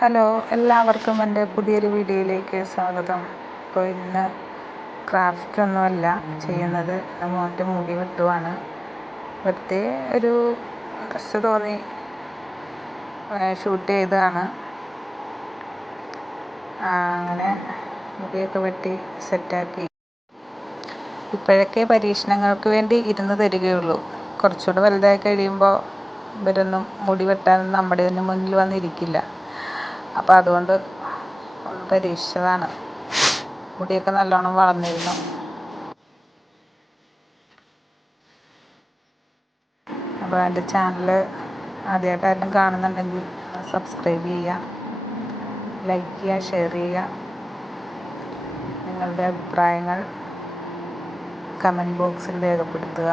Hello, എല്ലാവർക്കും എൻ്റെ പുതിയൊരു വീഡിയോയിലേക്ക് സ്വാഗതം. അപ്പോൾ ഇന്ന് ക്രാഫ്റ്റ് ഒന്നുമല്ല ചെയ്യുന്നത്, മോൻ്റെ മുടി വെട്ടുവാണ്. വെറുതെ ഒരു ഡ്രസ്സ് തോന്നി ഷൂട്ട് ചെയ്തതാണ്. അങ്ങനെ മുടിയൊക്കെ വെട്ടി സെറ്റാക്കി. ഇപ്പോഴൊക്കെ പരീക്ഷണങ്ങൾക്ക് വേണ്ടി ഇരുന്ന് തരികയുള്ളൂ. കുറച്ചുകൂടെ വലുതായി കഴിയുമ്പോൾ ഇവരൊന്നും മുടി വെട്ടാൻ നമ്മുടെ മുന്നിൽ വന്നിരിക്കില്ല. അപ്പോൾ അതുകൊണ്ട് ഒന്ന് പരീക്ഷിച്ചതാണ്. മുടിയൊക്കെ നല്ലോണം വളർന്നിരുന്നു. അപ്പോൾ എൻ്റെ ചാനൽ ആദ്യമായിട്ടാരും കാണുന്നുണ്ടെങ്കിൽ സബ്സ്ക്രൈബ് ചെയ്യുക, ലൈക്ക് ചെയ്യുക, ഷെയർ ചെയ്യുക. നിങ്ങളുടെ അഭിപ്രായങ്ങൾ കമൻറ്റ് ബോക്സിൽ രേഖപ്പെടുത്തുക.